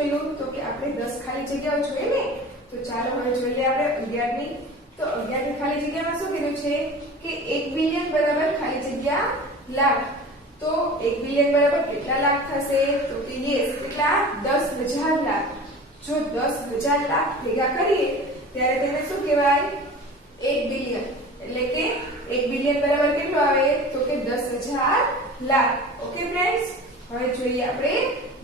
જોયેલું? તો કે આપણે 10 ખાલી જગ્યાઓ જોઈ ને. તો ચાલો હવે જોઈ લઈએ આપણે 11 ની. તો 11 ની ખાલી જગ્યામાં શું કીધું છે કે 1 બિલિયન બરાબર ખાલી જગ્યા લાખ. તો 1 બિલિયન બરાબર કેટલા લાખ થશે? તો કે યસ, કેટલા? 10,000 લાખ. જો 10,000 લાખ ભેગા કરીએ ત્યારે તેને શું કહેવાય? 1 બિલિયન. એટલે કે 1 બિલિયન બરાબર કેટલું આવે? તો કે 10,000 લાખ. ઓકે ફ્રેન્ડ્સ, હવે જોઈએ આપણે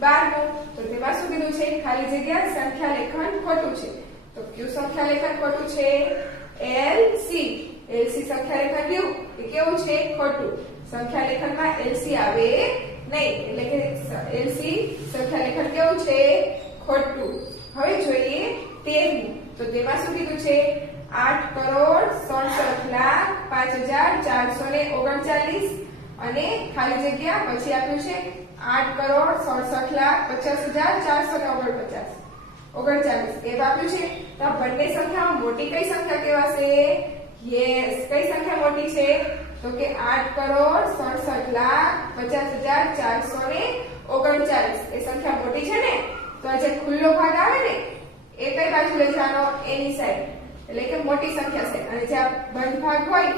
12 તો તેમાં શું કીધું છે? ખાલી જગ્યા સંખ્યા લેખન ખોટું છે. તો કયું સંખ્યા લેખન ખોટું છે? LC. LC સંખ્યા લેખન કેવું? એ કેવું છે? ખોટું. સંખ્યા લેખનમાં LC આવે નહીં. એટલે કે LC સંખ્યા લેખન કેવું છે? ખોટું. હવે જોઈએ 13 તો તેમાં શું કીધું છે? 8,67,05,439 અને ખાલી જગ્યા પછી આપ્યું છે 8,67,50,449 એ આપ્યું છે. તો આ બંને સંખ્યામાં મોટી કઈ સંખ્યા કહેવાશે? યસ, કઈ સંખ્યા મોટી છે? તો કે 8,67,50,439 એ સંખ્યા મોટી છે ને. તો આ જે ખુલ્લો ભાગ આવે ને એ કઈ બાજુ લઈ જવાનો? એની સાઈડ, એટલે કે મોટી સંખ્યા છે. અને જે આ બંધ ભાગ હોય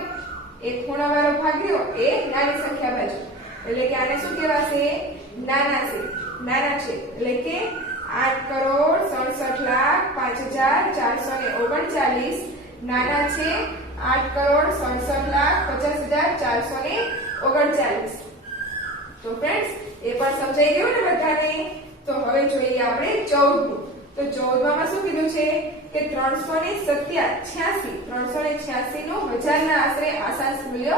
એ ખૂણાવાળો ભાગ રહ્યો એ નાની સંખ્યા બાજુ, એટલે કે આને શું કહેવાશે? નાના છે. નાના છે એટલે કે 8,67,05,439 નાના છે 8,67,50,439. તો ફ્રેન્ડ્સ એ પણ સમજાઈ ગયું ને બધાને. તો હવે જોઈએ આપણે 14 તો 14 માં શું કીધું છે કે 386 નું હજારના આશરે આશાંશ મૂલ્ય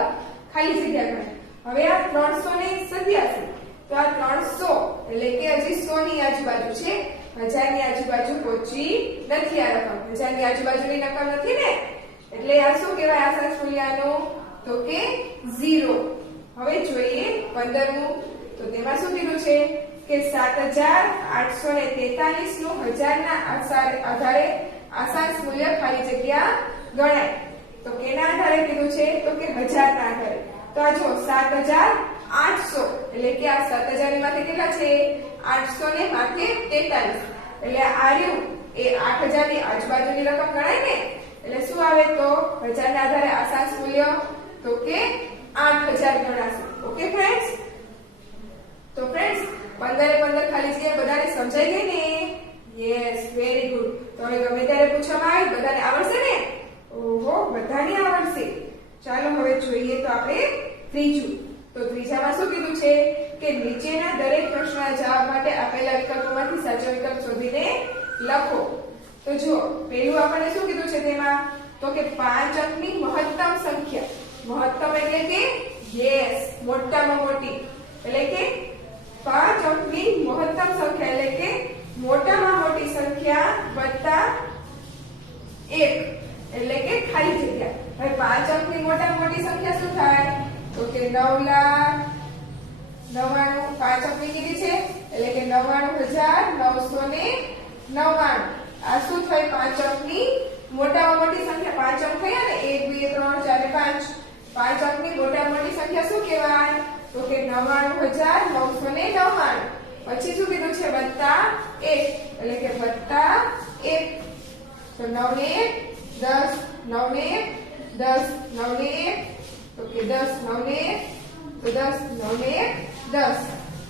ખાલી જગ્યા ગણાય. હવે આ 387 તો આ 300 એટલે કે હજી 100 ની આજુબાજુ છે, 1000 ની આજુબાજુ પહોંચી નથી. આ રકમ 1000 ની આજુબાજુની રકમ નથી ને, એટલે આ શું કહેવાય આશાંશ મૂલ્યનું? તો કે 0. હવે જોઈએ 15 તો તેમાં શું કીધું છે કે 7,843 નું હજારના આધારે આશાંશ મૂલ્ય ખાલી જગ્યા ગણાય. તો કેના આધારે કીધું છે? તો કે હજારના આધારે. તો આ જો 7,800 એટલે કે આ 7,000 ની માથે કેટલા છે? 800 ને માથે 43 એટલે આ રહ્યું એ 8,000 ની આજુબાજુની રકમ ગણાય ને. એટલે શું આવે? તો હજારના આધારે આશાંશ મૂલ્ય તો કે 8,000 ગણાશે. ઓકે ફ્રેન્ડ્સ, તો ફ્રેન્ડ્સ 15 ખાલી જગ્યા બધાને સમજાઈ ગઈ ને? Yes, very good. તો હવે ગમે ત્યારે પૂછવામાં આવે બધાને આવડશે ને? ઓહો, બધાને આવડશે. ચાલો હવે જોઈએ તો આપણે ત્રીજું. તો ત્રીજામાં શું કીધું છે કે નીચેના દરેક પ્રશ્નના જવાબ માટે આપેલા વિકલ્પોમાંથી સાચો વિકલ્પ શોધીને લખો. તો જો પહેલું આપણને શું કીધું છે તેમાં? તો કે 5 અંકની મહત્તમ સંખ્યા. મહત્તમ એટલે કે યસ, મોટામાં મોટી. એટલે કે 5 અંકની મહત્તમ સંખ્યા એટલે કે મોટામાં મોટી સંખ્યા વત્તા 1 એટલે કે ખાલી જગ્યા. હવે 5 અંકની મોટામાં મોટી સંખ્યા શું થાય? તો કે 9,99,5 અંકની કીધી છે એટલે કે 99,999. આ શું થાય? 5 અંકની મોટામાં મોટી સંખ્યા. 5 અંક થયા ને 1 2 3 4 5 અંકની મોટામાં મોટી સંખ્યા શું કહેવાય? તો કે 99,999. પછી શું કીધું છે? વત્તા 1 એટલે કે વત્તા 1. તો 9 ને 10 9 ને 10 9 ને તો કે 10 9 ને તો 10 9 ને 10.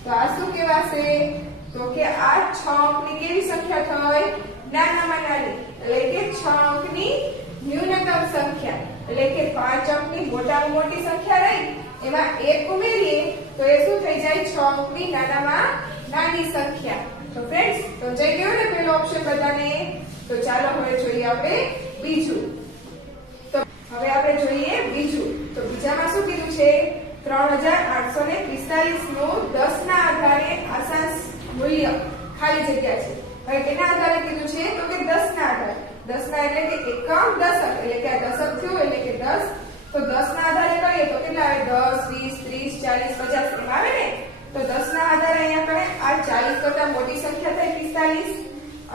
તો આ શું કહેવાશે? તો કે આ 6 અંકની કેવી સંખ્યા થઈ? નાનામાં નાની, એટલે કે 6 અંકની ન્યૂનતમ સંખ્યા. એટલે કે 5 અંકની મોટામાં મોટી સંખ્યા રહી એમાં 1 ઉમેરીએ તો એ શું થઈ જાય? 6 અંકની નાનામાં નાની સંખ્યા. તો ફ્રેન્ડ્સ સમજાઈ ગયો ને પહેલો ઓપ્શન બધાને? તો ચાલો હવે જોઈએ આપણે બીજું. તો હવે આપણે જોઈએ બીજું. તો બીજામાં શું કીધું છે? 3,845 નું 10 ના આધારે આશાંશ મૂલ્ય ખાલી જગ્યા છે. હવે કેના આધારે કીધું છે? તો કે 10 ના આધારે. 10 ના એટલે કે એકમ દશક, એટલે કે આ દશક થયું એટલે કે 10. તો 10 ના આધારે કરીએ તો કેટલા આવે? 10 20 30 40 50 એમ આવે ને. તો 10 ના આધારે અહીંયા કરે આ 40 કરતા મોટી સંખ્યા થઈ 45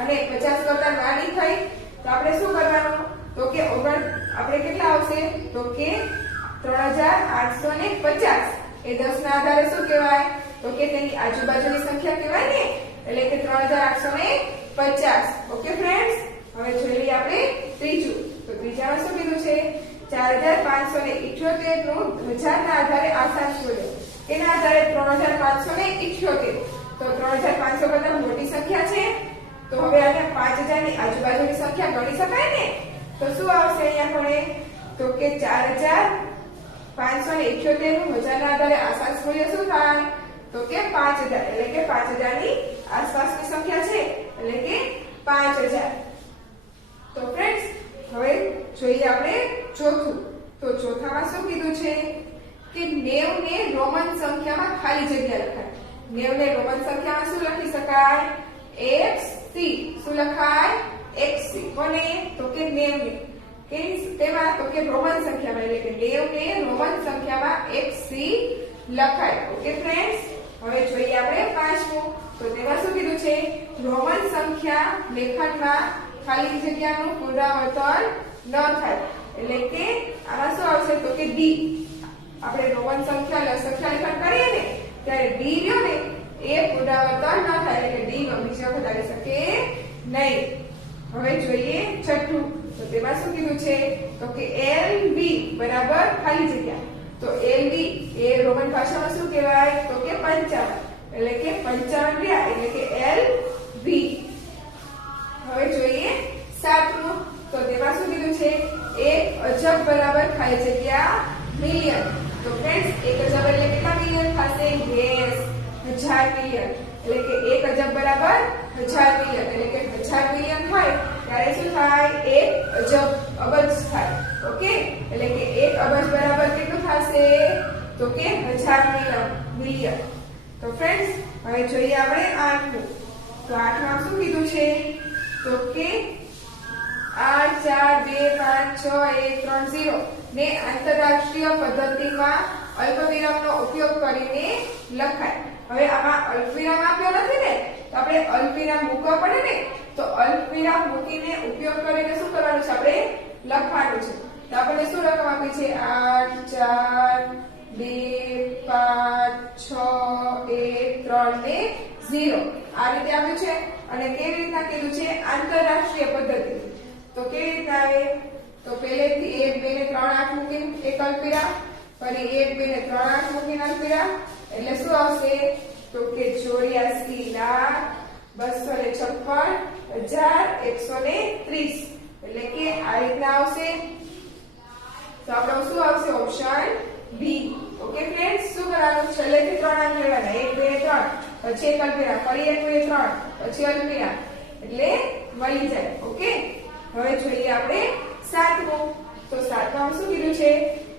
અને 50 કરતા નાની થઈ. તો આપણે શું કરવાનું? તો કે આપણે કેટલા આવશે? તો કે 3,850 એ 10 ના આધારે શું કહેવાય? તો કે તેની આજુબાજુની સંખ્યા કહેવાય ને. એટલે કે 3850. ઓકે ફ્રેન્ડ્સ, હવે જોઈ લઈએ આપણે ત્રીજું. તો ત્રીજામાં શું કીધું છે? 4578 નું હજારના આધારે આસાન મૂલ્ય. એના આધારે 3578. તો 3500 કરતા મોટી સંખ્યા છે, તો હવે આને 5000 ની આજુબાજુની સંખ્યા ગણી શકાય ને? તો શું આવશે અહીંયા કોણે? તો કે 4578 નું હજારના આધારે આસાન મૂલ્ય શું થાય? તો કે 5000. એટલે કે 5000 ની આસપાસની સંખ્યા છે, એટલે કે 5000. તો ફ્રેન્ડ્સ, હવે જોઈએ આપણે ચોથું. તો ચોથામાં શું કીધું છે? કે 90 ને રોમન સંખ્યામાં ખાલી જગ્યા લખાય. 90 ને રોમન સંખ્યામાં શું લખી શકાય? xc. શું લખાય? xc. કોને? તો કે 90 ને. કે તેમાં તો કે રોમન સંખ્યામાં, એટલે કે 90 ને રોમન સંખ્યામાં xc લખાય. ઓકે ફ્રેન્ડ્સ, હવે જોઈએ આપણે પાંચમું. તો તેમાં શું કીધું છે? રોમન સંખ્યા લેખનમાં ખાલી જગ્યાનું પુનરાવર્તન ન થાય. એટલે કે આમાં શું આવશે? તો કે d. આપણે રોમન સંખ્યા લેખન કરીએ ને ત્યારે d રહ્યો ને એ પુનરાવર્તન ન થાય, એટલે d બીજી વખત આવી શકે નહીં. હવે જોઈએ છઠ્ઠું. તો તેમાં શું કીધું છે? તો કે lv બરાબર ખાલી જગ્યા. તો lv એ રોમન ભાષામાં શું કહેવાય? તો કે 55. એટલે કે 55 રહ્યા, એટલે કે lv. હવે જોઈએ સાતમું. તો તેમાં શું કીધું છે? 1 અજબ બરાબર ખાલી જગ્યા મિલિયન. તો ફ્રેન્ડ્સ, 1 અજબ એટલે કેટલા મિલિયન થશે? Yes, 1000 million. એટલે કે 1 અજબ બરાબર 1000 મિલિયન. એટલે કે 1000 મિલિયન થાય ત્યારે શું થાય? 1 અજબ અબજ થાય. ઓકે, એટલે કે 1 અબજ બરાબર કેટલું થશે? તો કે 1000 મિલિયન. તો ફ્રેન્ડ્સ, હવે જોઈએ આપણે આઠમું. તો આઠમાં શું કીધું છે? તો કે 8 4 2 5 6 1 3 0 ને આંતરરાષ્ટ્રીય પદ્ધતિમાં અલ્પવિરામનો ઉપયોગ કરીને લખાય. હવે આમાં અલ્પવિરામ આપ્યો નથી ને, તો આપણે અલ્પવિરામ મૂકવા પડે ને. તો અલ્પવિરામ મૂકીને ઉપયોગ કરીને શું કરવાનું છે? આપણે લખવાનું છે. તો આપણે શું રકમ આપી છે? 8 4 2 5 6 1 3 ને 0. આ રીતે આપ્યું છે. અને કેવી રીતના કીધું છે? આંતરરાષ્ટ્રીય પદ્ધતિ. તો કેવી રીતના આવે? તો પહેલેથી 1 2 ને 3 8 મૂકીને એક અલ્પવિરામ, ફરી 1 2 ને 3 8 મૂકીને અલ્પવિરામ. એટલે શું આવશે? તો કે 84,256,130. એટલે કે આ રીતના આવશે. તો આપણો શું આવશે? Option B. ઓકે ફ્રેન્ડ્સ, શું કરવાનું? છેલ્લેથી 3 આંક લેવાના. 1 2 3, પછી એક અલ્પવિરામ, ફરી 1 2 3, પછી અલ્પવિરામ. એટલે મળી જાય. ઓકે, હવે જોઈએ આપણે સાતમું. તો સાતમાં શું કીધું છે?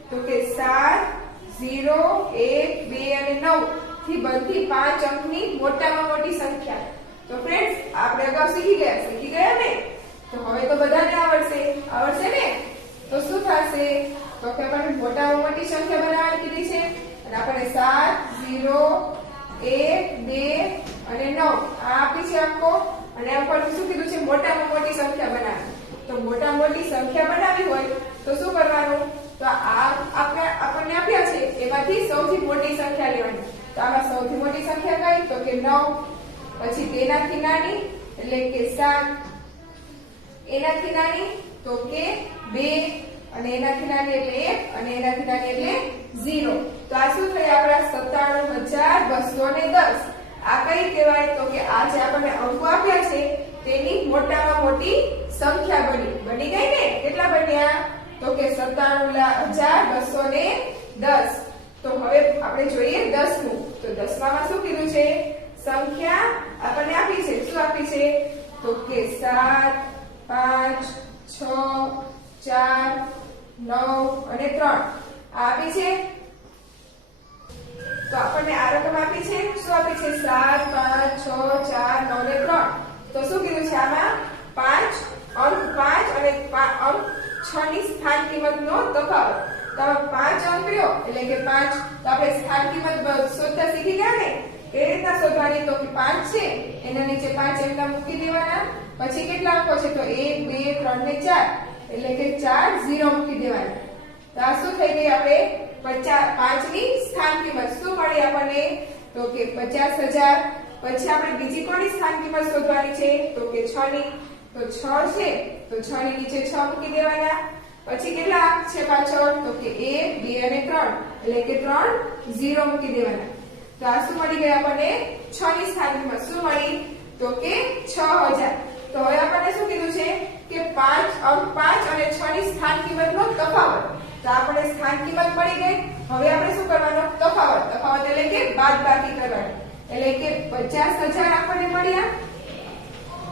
તો કે 7 0 1 2 અને 9 થી બનતી 5 અંકની મોટામાં મોટી સંખ્યા. તો ફ્રેન્ડ્સ, આપણે અગાઉ શીખી ગયા ને? તો હવે તો બધાને આવડશે ને? તો શું થશે? તો કે આપણે મોટામાં મોટી સંખ્યા બનાવવાની કીધી છે, અને આપણે 7 0 1 2 અને 9 આ આપી છે અંકો. અને આ પર શું કીધું છે? મોટામાં મોટી સંખ્યા બનાવવી. તો મોટામાં મોટી સંખ્યા બનાવવી હોય તો શું કરવાનું? તો આ આપણને આપ્યા છે એમાંથી સૌથી મોટી સંખ્યા લેવાની. તો આમાં સૌથી મોટી સંખ્યા કઈ? તો કે 9. પછી તેનાથી નાની એટલે કે 7, એનાથી નાની તો કે 2, અને એનાથી નાની એટલે 1, અને એનાથી નાની એટલે 0. તો આ શું થઈ? આપણા 97,210. આ કઈ કહેવાય? તો કે આ જે આપણને અંકો આપ્યા છે તેની મોટામાં મોટી સંખ્યા બની ગઈ ને? કેટલા બન્યા? તો કે 97,210. તો હવે આપણે જોઈએ 10મું. તો 10માં શું કીધું છે? સંખ્યા આપણને આપી છે. શું આપી છે? તો કે 7 5 6 4 9 અને 3 આપી છે. તો આપણને આ રકમ આપી છે. શું આપી છે? 7 5 6 4 9 અને 3. તો શું કીધું છે? આમાં 5 અંક 5 અને અંક 6 ની સ્થાન કિંમતનો તફાવત. તો 5 અંક રહ્યો એટલે કે 5. તો આપણે સ્થાન કિંમત શોધતા શીખી ગયા ને? કેવી રીતના શોધવાની? તો કે 5 છે, એના નીચે 5 એમના મૂકી દેવાના. પછી કેટલા અંકો છે? તો 1 2 3 ને 4, એટલે કે 4 0 મૂકી દેવાના. તો આ શું થઈ ગઈ? આપણે 5 ની સ્થાન કિંમત શું મળી આપણને? તો કે 50,000. પછી આપણે બીજી કોની સ્થાન કિંમત શોધવાની છે તો કે 6 ની. તો 6 છે તો 6 ની નીચે 6 મૂકી દેવાના. પછી કેટલા છે પાછળ તો કે 1 2 અને 3 એટલે કે 3 0 મૂકી દેવાના. તો આ શું મળી ગયું આપણને 6 ની સ્થાન કિંમત શું મળી તો કે 6000. તો હવે આપણને શું કીધું છે કે 5 અને 6 ની સ્થાન કિંમતનો તફાવત. તો આપણે સ્થાન કિંમત મળી ગઈ. હવે આપણે શું કરવાનો તફાવત એટલે કે બાદબાકી કરવાની. એટલે કે 50000 આપણને મળ્યા.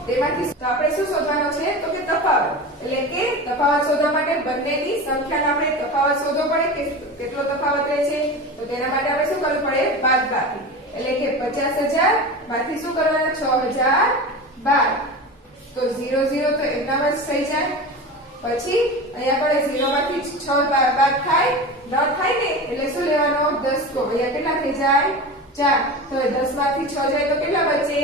તેમાંથી તો આપણે શું શોધવાનો છે તો કે તફાવત. એટલે કે તફાવત શોધવા માટે બંનેની સંખ્યાનો આપણે તફાવત શોધવો પડે કે કેટલો તફાવત રહે છે. તો તેના માટે આપણે શું કરવું પડે બાદબાકી. એટલે કે 50000 માંથી શું કરવાના 6012. તો 0 0 તો એમનામ જ થઈ જાય. પછી અહીંયા આપણે 0 માંથી 6 બાદ થાય ન થાય ને એટલે શું લેવાનો 10 કો. અહીંયા કેટલા થઈ જાય 4. તો 10 માંથી 6 જાય તો કેટલા બચે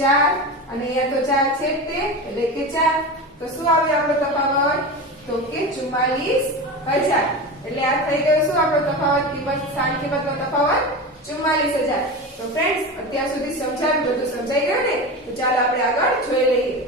4. અને અહીંયા તો 4 છે તે એટલે કે 4. તો શું આવ્યો આપણો તફાવત તો કે 44000. એટલે આ થઈ ગયો શું આપણો તફાવત કિંમત સ્થાન કિંમતનો તફાવત 44000. તો ફ્રેન્ડ્સ અત્યાર સુધી સમજાવ્યું બધું સમજાઈ ગયું ને. તો ચાલો આપણે આગળ જોઈ લઈએ.